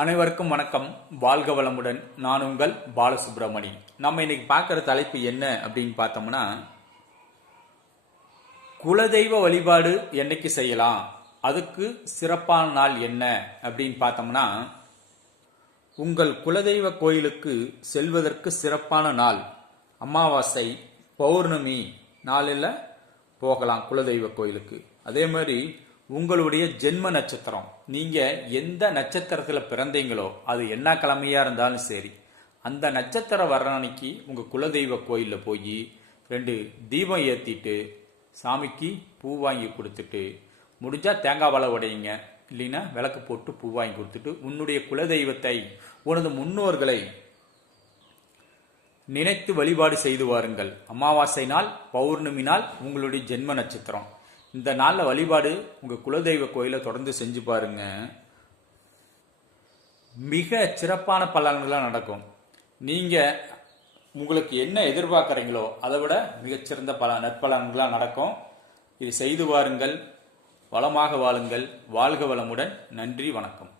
அனைவருக்கும் வணக்கம். வாழ்க வளமுடன். நான் உங்கள் பாலசுப்ரமணி. நம்ம இன்னைக்கு பார்க்குற தலைப்பு என்ன அப்படின்னு பார்த்தோம்னா, குலதெய்வ வழிபாடு என்னைக்கு செய்யலாம், அதுக்கு சிறப்பான நாள் என்ன அப்படின்னு பார்த்தோம்னா, உங்கள் குலதெய்வ கோயிலுக்கு செல்வதற்கு சிறப்பான நாள் அமாவாசை, பௌர்ணமி நாளில் போகலாம் குலதெய்வ கோயிலுக்கு. அதே மாதிரி உங்களுடைய ஜென்ம நட்சத்திரம், நீங்க எந்த நட்சத்திரத்துல பிறந்தீங்களோ அது என்ன கிழமையா இருந்தாலும் சரி, அந்த நட்சத்திரம் வர்ற அன்னைக்கு உங்க குலதெய்வ கோயில்ல போய் 2 தீபம் ஏத்திட்டு சாமிக்கு பூ வாங்கி கொடுத்துட்டு, முடிஞ்சா தேங்காய் வாழை உடையுங்க, இல்லைன்னா விளக்கு போட்டு பூ வாங்கி கொடுத்துட்டு உன்னுடைய குலதெய்வத்தை, உனது முன்னோர்களை நினைத்து வழிபாடு செய்து வாருங்கள். அமாவாசை நாள், பௌர்ணமி நாள் உங்களுடைய ஜென்ம நட்சத்திரம். இந்த நாளில் வழிபாடு உங்கள் குலதெய்வ கோயிலை தொடர்ந்து செஞ்சு பாருங்க. மிக சிறப்பான பலன்கள்லாம் நடக்கும். நீங்கள் உங்களுக்கு என்ன எதிர்பார்க்குறீங்களோ அதை விட மிகச்சிறந்த நற்பலன்களாக நடக்கும். இது செய்து வாருங்கள். வளமாக வாழுங்கள். வாழ்க வளமுடன். நன்றி, வணக்கம்.